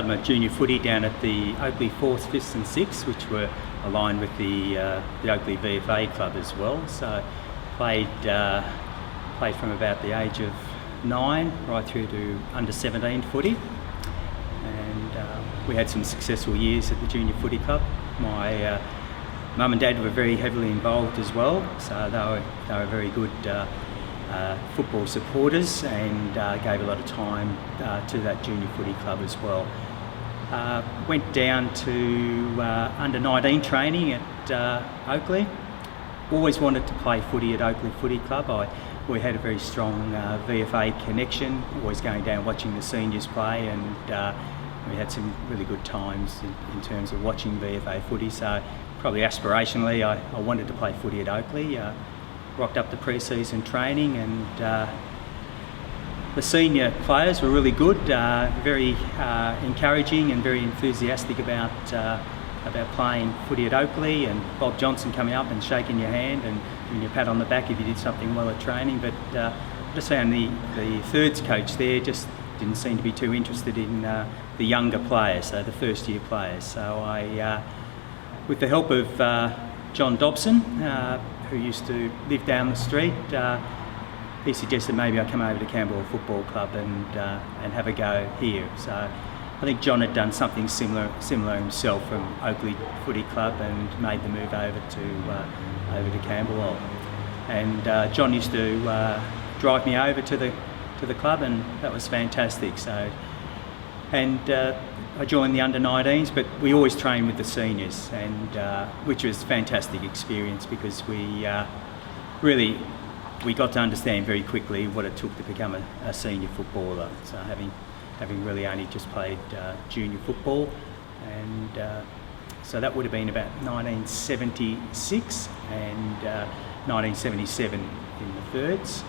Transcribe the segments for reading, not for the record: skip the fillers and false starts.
started my junior footy down at the Oakley 4th, 5th and 6th, which were aligned with the Oakley VFA club as well. So played from about the age of 9 right through to under 17 footy, and we had some successful years at the junior footy club. My mum and dad were very heavily involved as well, so they were very good football supporters, and gave a lot of time to that junior footy club as well. Went down to under 19 training at Oakley. Always wanted to play footy at Oakley Footy Club. We had a very strong VFA connection, always going down watching the seniors play, and we had some really good times in terms of watching VFA footy. So probably aspirationally I wanted to play footy at Oakley. Rocked up the pre-season training, and the senior players were really good, very encouraging and very enthusiastic about playing footy at Oakley, and Bob Johnson coming up and shaking your hand and giving you a pat on the back if you did something well at training. But I just found the thirds coach there just didn't seem to be too interested in the younger players, so the first year players. So I, with the help of John Dobson, who used to live down the street, he suggested maybe I come over to Camberwell Football Club and have a go here. So I think John had done something similar himself from Oakley Footy Club and made the move over to Camberwell. And John used to drive me over to the club, and that was fantastic. So, and I joined the under-19s, but we always trained with the seniors, and which was a fantastic experience, because we got to understand very quickly what it took to become a senior footballer. So having really only just played junior football, and so that would have been about 1976 and 1977 in the thirds.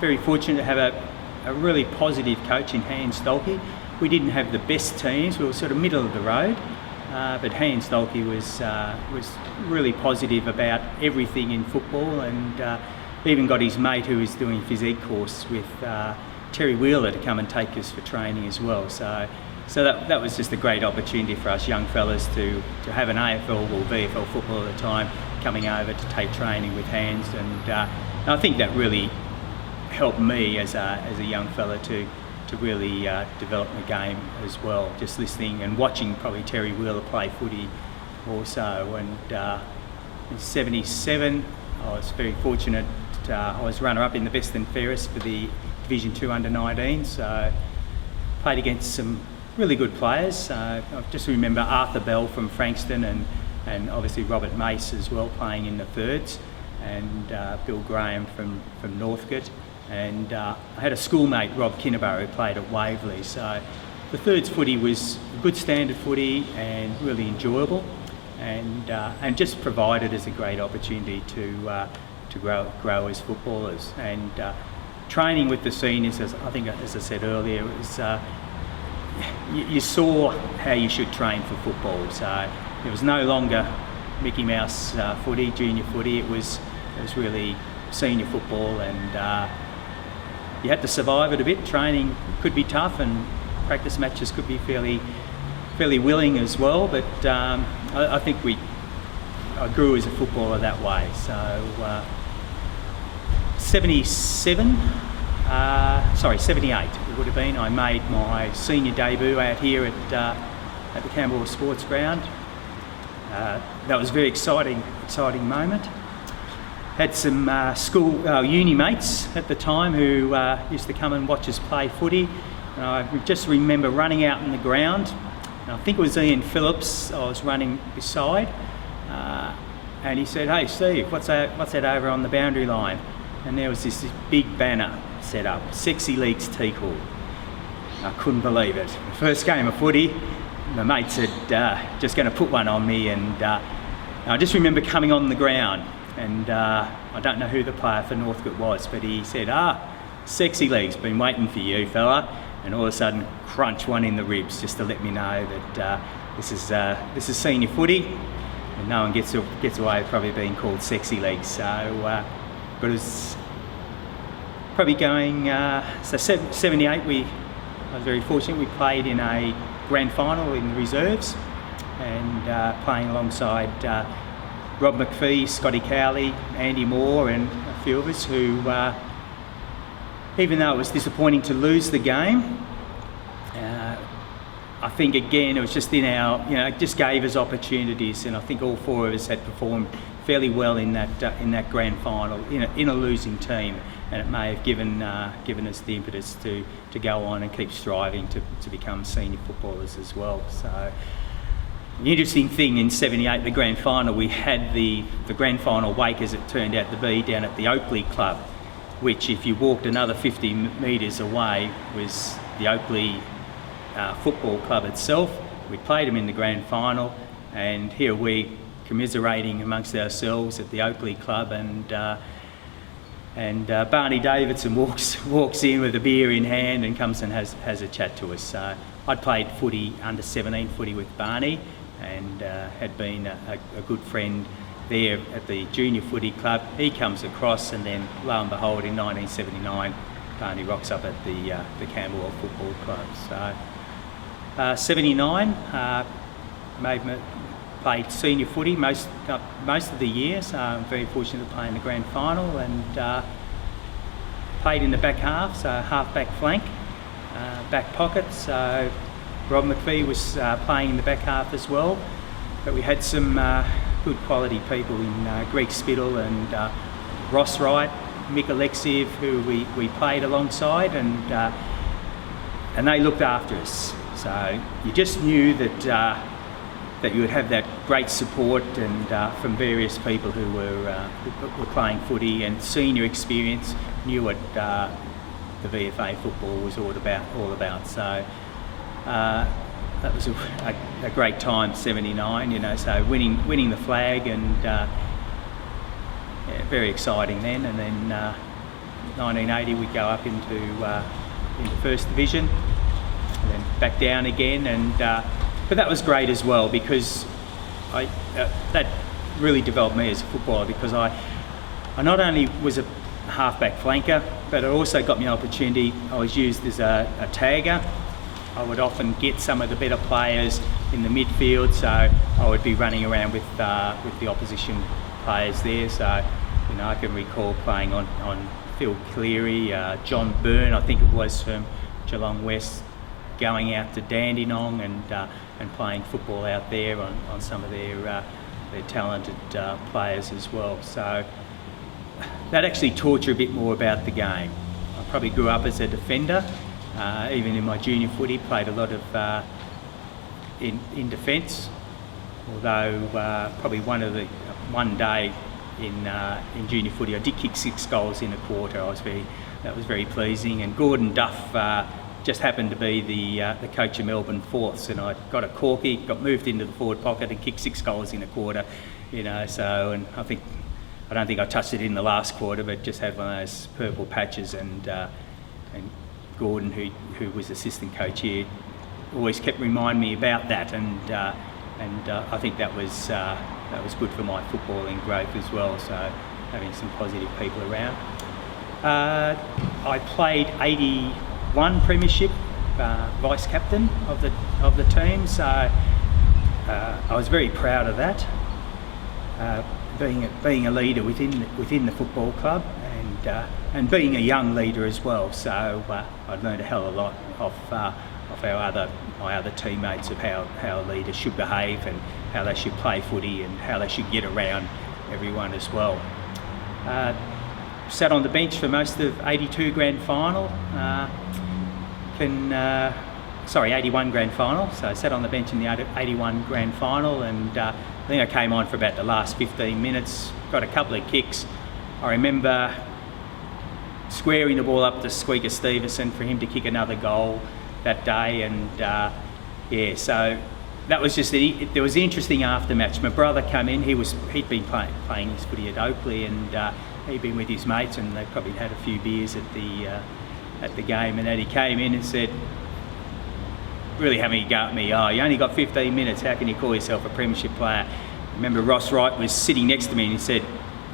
Very fortunate to have a really positive coach in Hans Stolke. We didn't have the best teams, we were sort of middle of the road, but Hans Stolke was really positive about everything in football, and even got his mate who was doing a physique course with Terry Wheeler to come and take us for training as well. So that was just a great opportunity for us young fellas to have an AFL or VFL football at the time coming over to take training with Hans, and I think that really helped me as a young fella to really develop the game as well. Just listening and watching probably Terry Wheeler play footy also. And in '77, I was very fortunate. I was runner-up in the best and fairest for the Division 2 under-19s. So played against some really good players. I just remember Arthur Bell from Frankston, and obviously Robert Mace as well playing in the thirds, and Bill Graham from Northcote. And I had a schoolmate, Rob Kinnabar, who played at Waverley. So the thirds footy was good standard footy and really enjoyable, and just provided us a great opportunity to grow as footballers. And training with the seniors, as I said earlier, it was, you saw how you should train for football. So it was no longer Mickey Mouse footy, junior footy. It was really senior football, and you had to survive it a bit. Training could be tough, and practice matches could be fairly willing as well. But I think I grew as a footballer that way. So 78 it would have been. I made my senior debut out here at the Camberwell Sports Ground. That was a very exciting moment. Had some uni mates at the time who used to come and watch us play footy. And I just remember running out in the ground. And I think it was Ian Phillips I was running beside. And he said, "Hey Steve, what's that over on the boundary line?" And there was this big banner set up, "Sexy Leagues Teakel." I couldn't believe it. The first game of footy, my mate said, just going to put one on me, and I just remember coming on the ground, and I don't know who the player for Northcote was, but he said, "Sexy Leagues, been waiting for you, fella." And all of a sudden, crunch one in the ribs, just to let me know that this is senior footy, and no one gets away with probably being called Sexy Leagues. So, but it was probably going. So 78, we I was very fortunate. We played in a grand final in the reserves, and playing alongside Rob McPhee, Scotty Cowley, Andy Moore and a few of us who, even though it was disappointing to lose the game, I think again it was just in our, it just gave us opportunities, and I think all four of us had performed fairly well in that grand final in a losing team, and it may have given us the impetus to go on and keep striving to become senior footballers as well. So the interesting thing in '78, the grand final, we had the grand final wake, as it turned out to be, down at the Oakley Club, which if you walked another 50 metres away was the Oakley football club itself. We played them in the grand final, and here we commiserating amongst ourselves at the Oakley Club, and Barney Davidson walks in with a beer in hand and comes and has a chat to us. I'd played footy, under 17 footy with Barney, and had been a good friend there at the junior footy club. He comes across, and then lo and behold, in 1979, Barney rocks up at the Camberwell Football Club. So 79, played senior footy most of the year, so I'm very fortunate to play in the grand final, and played in the back half, so half-back flank, back pocket. So Rob McPhee was playing in the back half as well, but we had some good quality people in Greg Spittle and Ross Wright, Mick Alexiev, who we played alongside, and they looked after us. So you just knew that you would have that great support, and from various people who were playing footy and senior experience, knew what the VFA football was all about. So that was a great time, '79. So winning the flag, and very exciting then. And then 1980 we go up into First Division, and then back down again, and but that was great as well, because that really developed me as a footballer, because I not only was a half-back flanker, but it also got me an opportunity. I was used as a tagger. I would often get some of the better players in the midfield, so I would be running around with the opposition players there. So I can recall playing on Phil Cleary, John Byrne, I think it was, from Geelong West, going out to Dandenong and playing football out there on some of their talented players as well. So that actually taught you a bit more about the game. I probably grew up as a defender. Even in my junior footy, played a lot of in defence. Although probably one day in junior footy, I did kick 6 goals in a quarter. That was very pleasing. And Gordon Duff just happened to be the coach of Melbourne Fourths, and I got a corky, got moved into the forward pocket and kicked 6 goals in a quarter. So, and I don't think I touched it in the last quarter, but just had one of those purple patches, and Gordon, who was assistant coach here, always kept reminding me about that, and I think that was good for my footballing growth as well. So having some positive people around. I played '81 Premiership, vice captain of the team. So I was very proud of that. Being a leader within the football club, and being a young leader as well. So I'd learned a hell of a lot off my other teammates of how a leader should behave, and how they should play footy, and how they should get around everyone as well. Sat on the bench for most of '82 grand final. 81 grand final. So I sat on the bench in the '81 grand final, and I think I came on for about the last 15 minutes, got a couple of kicks. I remember squaring the ball up to Squeaker Stevenson for him to kick another goal that day, and so that was just there was an interesting aftermatch. My brother came in. He'd been playing his footy at Oakley, and he'd been with his mates, and they probably had a few beers at the game, and then he came in and said, really having a go at me, "Oh, you only got 15 minutes, how can you call yourself a Premiership player?" I remember Ross Wright was sitting next to me, and he said,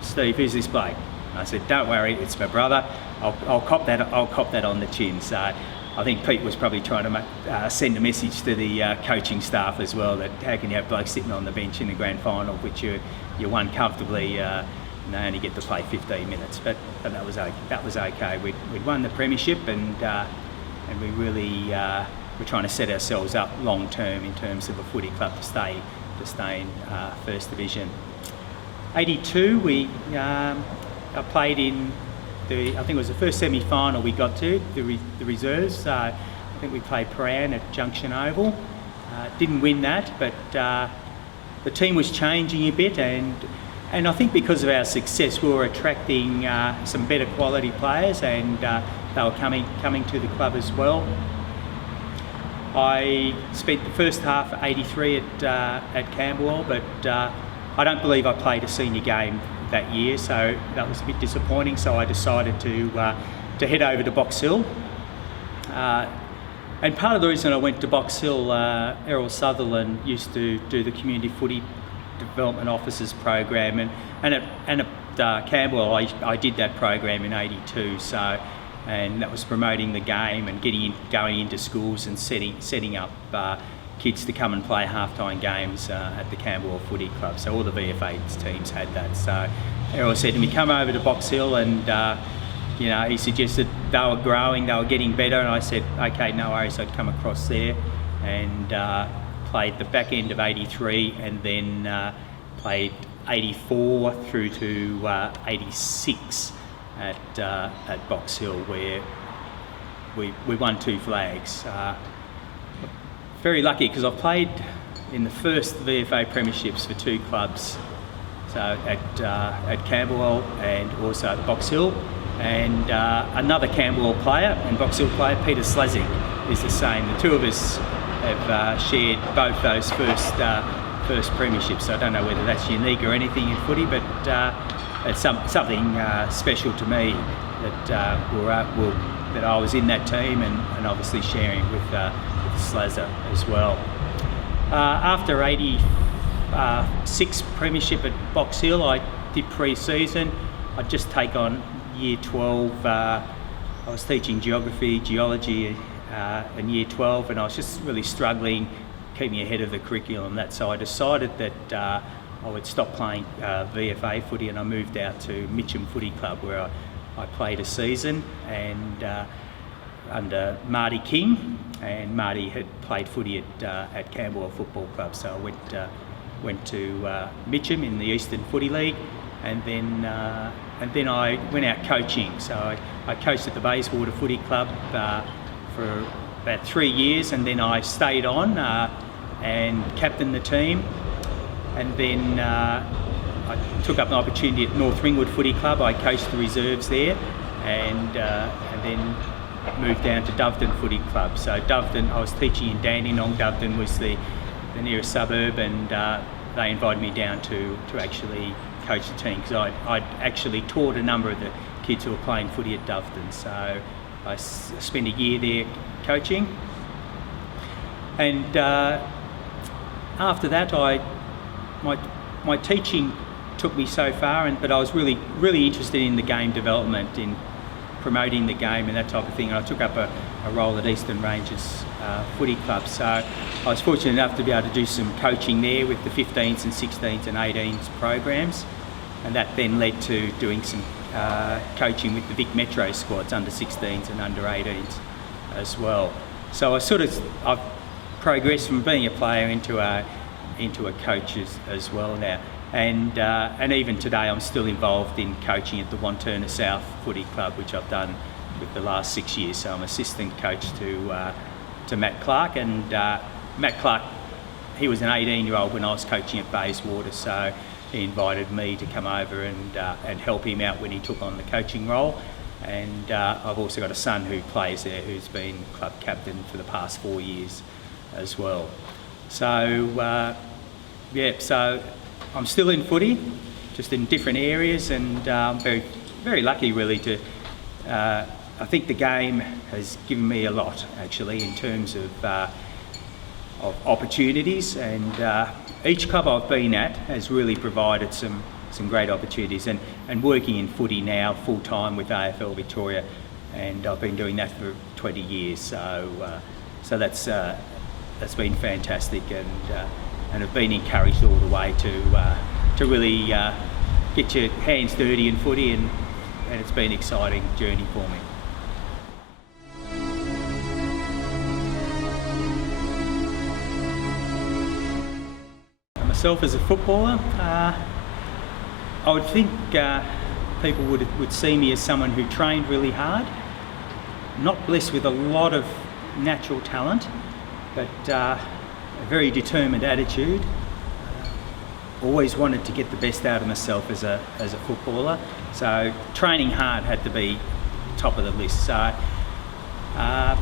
"Steve, who's this bloke?" And I said, "Don't worry, it's my brother. I'll cop that on the chin." So I think Pete was probably trying to send a message to the coaching staff as well, that how can you have blokes sitting on the bench in the grand final, which you won comfortably, and they only get to play 15 minutes. But that was okay. We'd won the Premiership, and we really were trying to set ourselves up long term in terms of a footy club to stay in First Division. 82, I played in I think it was the first semi-final we got to, the reserves. I think we played Paran at Junction Oval. Didn't win that, but the team was changing a bit, and I think because of our success we were attracting some better quality players, and they were coming to the club as well. I spent the first half at 83 at Camberwell, but I don't believe I played a senior game that year, so that was a bit disappointing. So I decided to head over to Box Hill. And part of the reason I went to Box Hill, Errol Sutherland used to do the Community Footy Development Officers program, and at Camberwell I did that program in 82. So, and that was promoting the game and going into schools and setting up kids to come and play half-time games at the Camberwell Footy Club. So all the VFA teams had that. So Errol said to me, come over to Box Hill, and he suggested they were growing, they were getting better, and I said, okay, no worries. I'd come across there and played the back end of 83, and then played 84 through to 86 at Box Hill, where we won 2 flags. Very lucky, because I've played in the first VFA premierships for 2 clubs, so at Camberwell and also at Box Hill, and another Camberwell player and Box Hill player, Peter Slazig, is the same. The two of us have shared both those first premierships, so I don't know whether that's unique or anything in footy, but it's something special to me that I was in that team, and obviously sharing with Slazzer as well. After 86 premiership at Box Hill, I did pre-season. I'd just take on year 12. I was teaching geology in year 12, and I was just really struggling keeping ahead of the curriculum. So I decided that I would stop playing VFA footy, and I moved out to Mitcham Footy Club, where I played a season, and under Marty King, and Marty had played footy at Camberwell Football Club, so I went to Mitcham in the Eastern Footy League, and then I went out coaching. So I coached at the Bayswater Footy Club for about 3 years, and then I stayed on and captained the team, and then I took up an opportunity at North Ringwood Footy Club. I coached the reserves there, and then moved down to Doveton Footy Club. So Doveton, I was teaching in Dandenong. Doveton was the nearest suburb, and they invited me down to actually coach the team, because I'd actually taught a number of the kids who were playing footy at Doveton. So I spent a year there coaching, and after that my teaching took me so far, but I was really interested in the game development, in promoting the game and that type of thing, and I took up a role at Eastern Rangers Footy Club. So I was fortunate enough to be able to do some coaching there with the 15s and 16s and 18s programs, and that then led to doing some coaching with the Vic Metro squads, under 16s and under 18s as well. So I've progressed from being a player into a coach as well now. And even today I'm still involved in coaching at the Wantirna South Footy Club, which I've done with the last 6 years. So I'm assistant coach to Matt Clark, and Matt Clark, he was an 18-year-old when I was coaching at Bayswater, so he invited me to come over and help him out when he took on the coaching role. And I've also got a son who plays there, who's been club captain for the past 4 years as well. So so I'm still in footy, just in different areas, and I'm very, very lucky really to, I think the game has given me a lot actually in terms of opportunities, and each club I've been at has really provided some great opportunities, and working in footy now full time with AFL Victoria and I've been doing that for 20 years. So that's been fantastic, and I've been encouraged all the way to really get your hands dirty in footy, and it's been an exciting journey for me. Myself as a footballer, I would think people would see me as someone who trained really hard, not blessed with a lot of natural talent, but a very determined attitude. Always wanted to get the best out of myself as a footballer, so training hard had to be top of the list. So I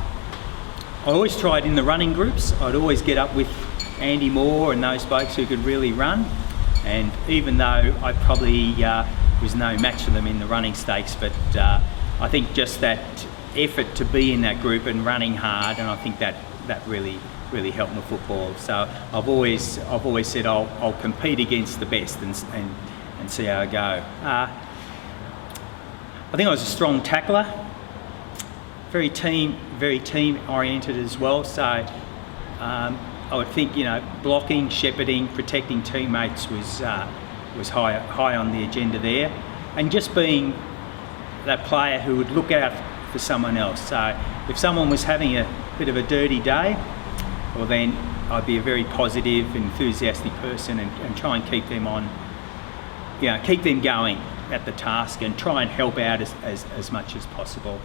always tried in the running groups. I'd always get up with Andy Moore and those blokes who could really run, and even though I probably was no match for them in the running stakes, but I think just that effort to be in that group and running hard, and I think that really helped my football. So I've always said I'll compete against the best and see how I go. I think I was a strong tackler, very team oriented as well. So I would think, blocking, shepherding, protecting teammates was high on the agenda there, and just being that player who would look out for someone else. So if someone was having a bit of a dirty day, well then I'd be a very positive, enthusiastic person and try and keep them on, keep them going at the task and try and help out as much as possible.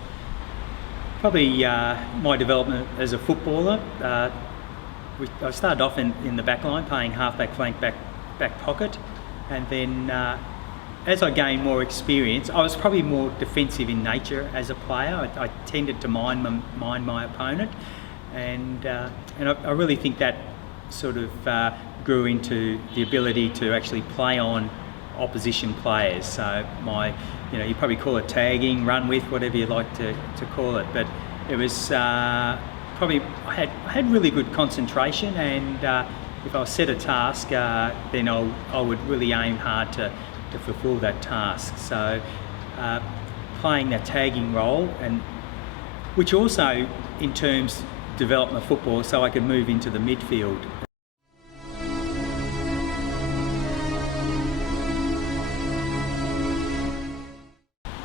Probably my development as a footballer, I started off in the back line, playing half-back, flank, back pocket, and then as I gained more experience, I was probably more defensive in nature as a player. I tended to mind my opponent, and I really think that sort of grew into the ability to actually play on opposition players. So you probably call it tagging, run with, whatever you like to call it, but it was probably I had really good concentration, and if I was set a task, then I would really aim hard to fulfil that task. So playing that tagging role, and which also in terms developed my football so I could move into the midfield.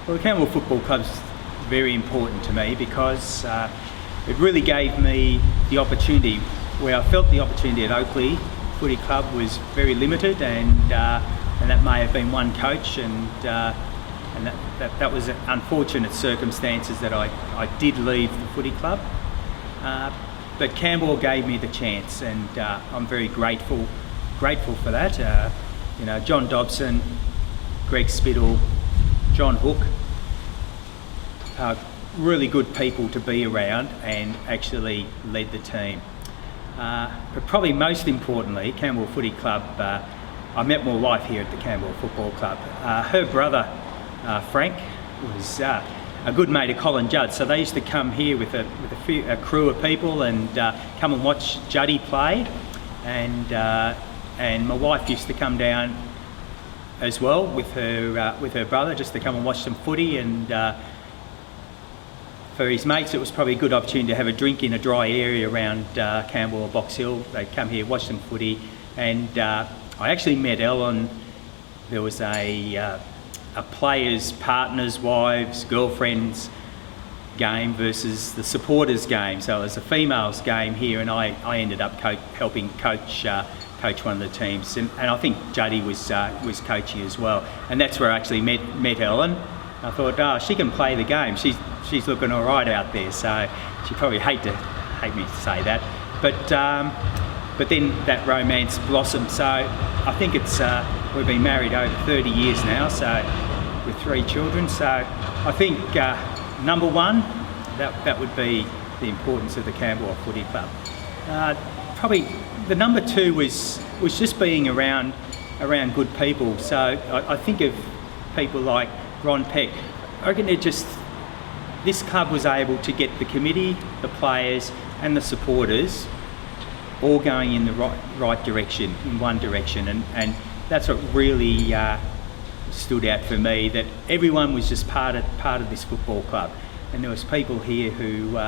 Well, the Camberwell Football Club's very important to me because it really gave me the opportunity, where I felt the opportunity at Oakley Footy Club was very limited, and that may have been one coach, and that was unfortunate circumstances that I did leave the footy club. But Camberwell gave me the chance, and I'm very grateful for that. John Dobson, Greg Spittle, John Hook, really good people to be around and actually led the team. But probably most importantly, Camberwell Footy Club, I met my wife here at the Camberwell Football Club. Her brother, Frank, was a good mate of Colin Judd, so they used to come here with a crew of people and come and watch Juddy play, and my wife used to come down as well with her brother just to come and watch some footy, and for his mates it was probably a good opportunity to have a drink in a dry area around Camberwell or Box Hill. They'd come here, watch some footy, and I actually met Ellen. There was a players, partners, wives, girlfriends game versus the supporters game. So it was a females game here, and I ended up helping coach one of the teams, and I think Juddy was coaching as well, and that's where I actually met Ellen. I thought, she can play the game. She's looking all right out there. So she'd probably hate me to say that, but then that romance blossomed. So I think we've been married over 30 years now, so with 3 children. So I think number one, that would be the importance of the Camberwell Footy Club. Probably the number 2 was just being around good people. So I think of people like Ron Peck. I reckon this club was able to get the committee, the players and the supporters all going in the right direction, in one direction, and that's what really stood out for me, that everyone was just part of this football club. there was people here who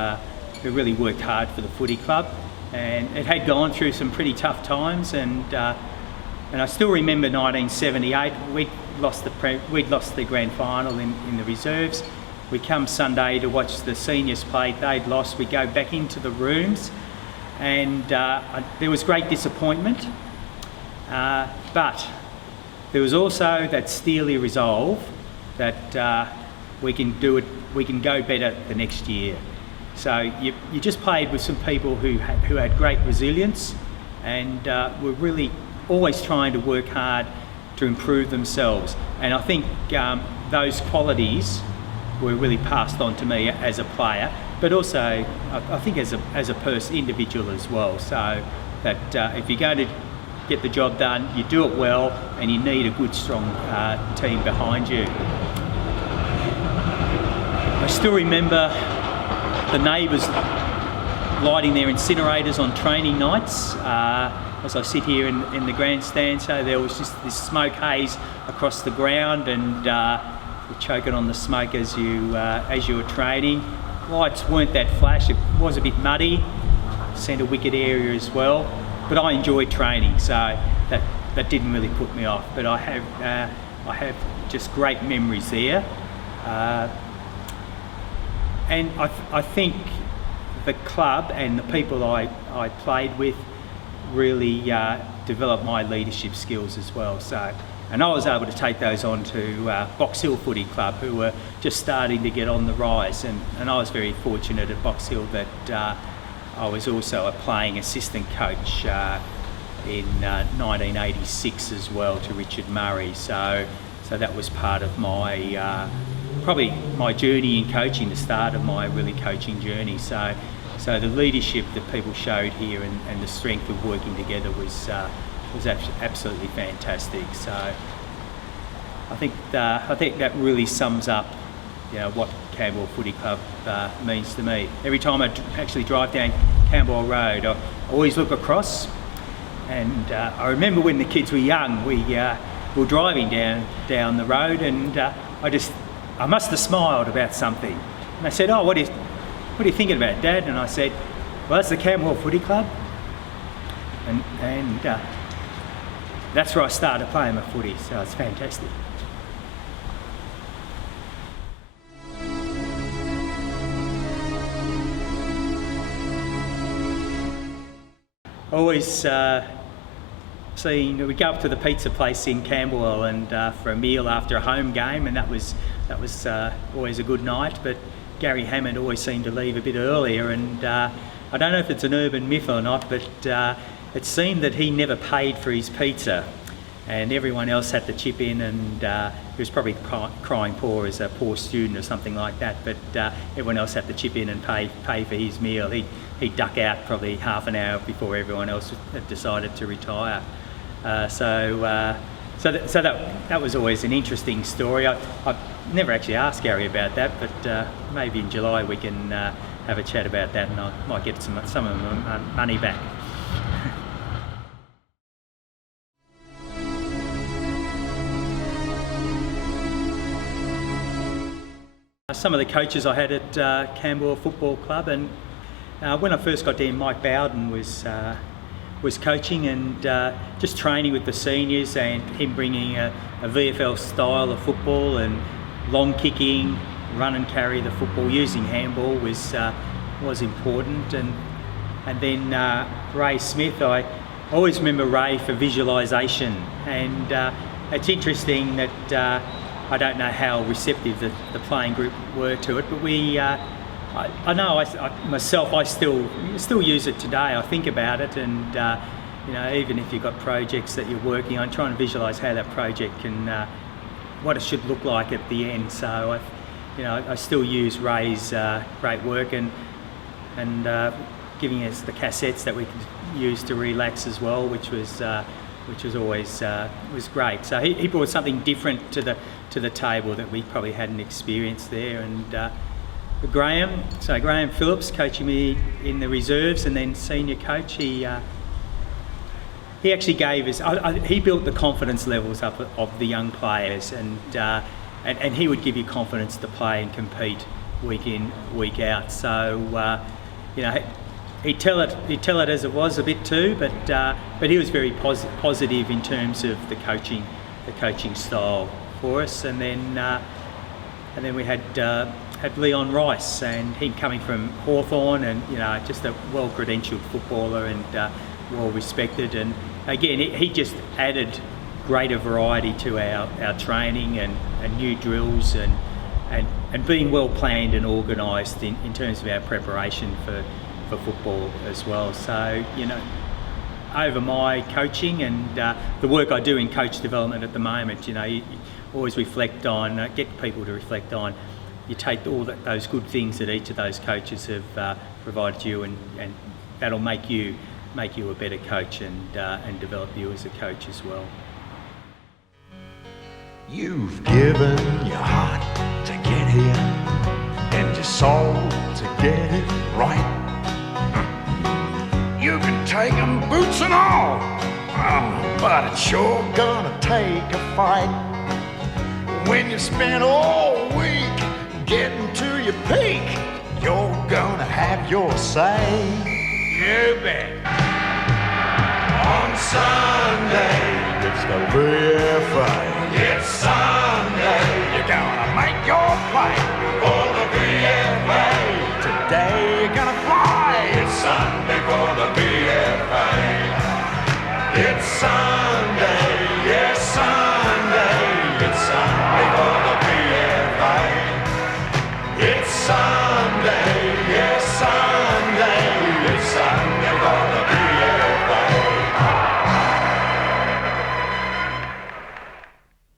really worked hard for the footy club, and it had gone through some pretty tough times, and I still remember 1978. We'd lost the grand final in the reserves. We come Sunday to watch the seniors play. They'd lost. We go back into the rooms, and there was great disappointment. But there was also that steely resolve that we can do it. We can go better the next year. So you just played with some people who had great resilience, and were really always trying to work hard to improve themselves. And I think those qualities were really passed on to me as a player, but also I think as a person, individual as well. So that if you're going to get the job done, you do it well, and you need a good, strong team behind you. I still remember the neighbours lighting their incinerators on training nights as I sit here in the grandstand. So there was just this smoke haze across the ground, and you're choking on the smoke as you were training. Lights weren't that flash. It was a bit muddy, centre wicket area as well. But I enjoyed training, so that didn't really put me off. But I have just great memories there, and I think the club and the people I played with really developed my leadership skills as well. So, and I was able to take those on to Box Hill Footy Club, who were just starting to get on the rise, and I was very fortunate at Box Hill that I was also a playing assistant coach in 1986 as well to Richard Murray. So that was part of my probably my journey in coaching, the start of my really coaching journey. So the leadership that people showed here and the strength of working together was absolutely fantastic. So I think that really sums up, what Camberwell Footy Club means to me. Every time I actually drive down Camberwell Road, I always look across, and I remember when the kids were young, we were driving down the road, and I must have smiled about something, and they said, "Oh, what are you thinking about, Dad?" And I said, "Well, that's the Camberwell Footy Club," and that's where I started playing my footy. So it's fantastic. Always we'd go up to the pizza place in Camberwell and for a meal after a home game, and that was always a good night. But Gary Hammond always seemed to leave a bit earlier, and I don't know if it's an urban myth or not, but it seemed that he never paid for his pizza, and everyone else had to chip in, and he was probably crying poor as a poor student or something like that, but everyone else had to chip in and pay for his meal. He'd duck out probably half an hour before everyone else had decided to retire. So that was always an interesting story. I've never actually asked Gary about that, but maybe in July we can have a chat about that, and I might get some of my money back. Some of the coaches I had at Camberwell Football Club, and when I first got there, Mike Bowden was coaching and just training with the seniors, and him bringing a VFL style of football and long kicking, run and carry the football, using handball was important. And then Ray Smith, I always remember Ray for visualisation, and it's interesting that I don't know how receptive the playing group were to it, but I know myself, I still use it today. I think about it, and even if you've got projects that you're working on, trying to visualise how that project can, what it should look like at the end. So I still use Ray's great work and giving us the cassettes that we could use to relax as well, which was always was great. So he brought something different to the table that we probably hadn't experienced there. And Graham Phillips coaching me in the reserves and then senior coach, he actually gave us, he built the confidence levels up of the young players, and he would give you confidence to play and compete week in, week out. So you know, he'd tell it as it was a bit too, but he was very positive in terms of the coaching style for us. And then we had Leon Rice, and him coming from Hawthorn, and you know, just a well-credentialed footballer and well respected. And again, he just added greater variety to our training and new drills and being well planned and organised in terms of our preparation for football as well. So, you know, over my coaching and the work I do in coach development at the moment, you know, you always reflect on, get people to reflect on, you take all those good things that each of those coaches have provided you, and that'll make you a better coach and develop you as a coach as well. You've given your heart to get here and your soul to get it right. You can take 'em boots and all, but it's sure gonna take a fight. When you spend all week getting to your peak, you're gonna have your say. You bet. On Sunday, it's the BFA. It's Sunday, you're gonna make your play for the BFA. Today you're gonna fly. It's Sunday for the BFA. It's Sunday, yes Sunday. It's Sunday for the BFA. It's Sunday.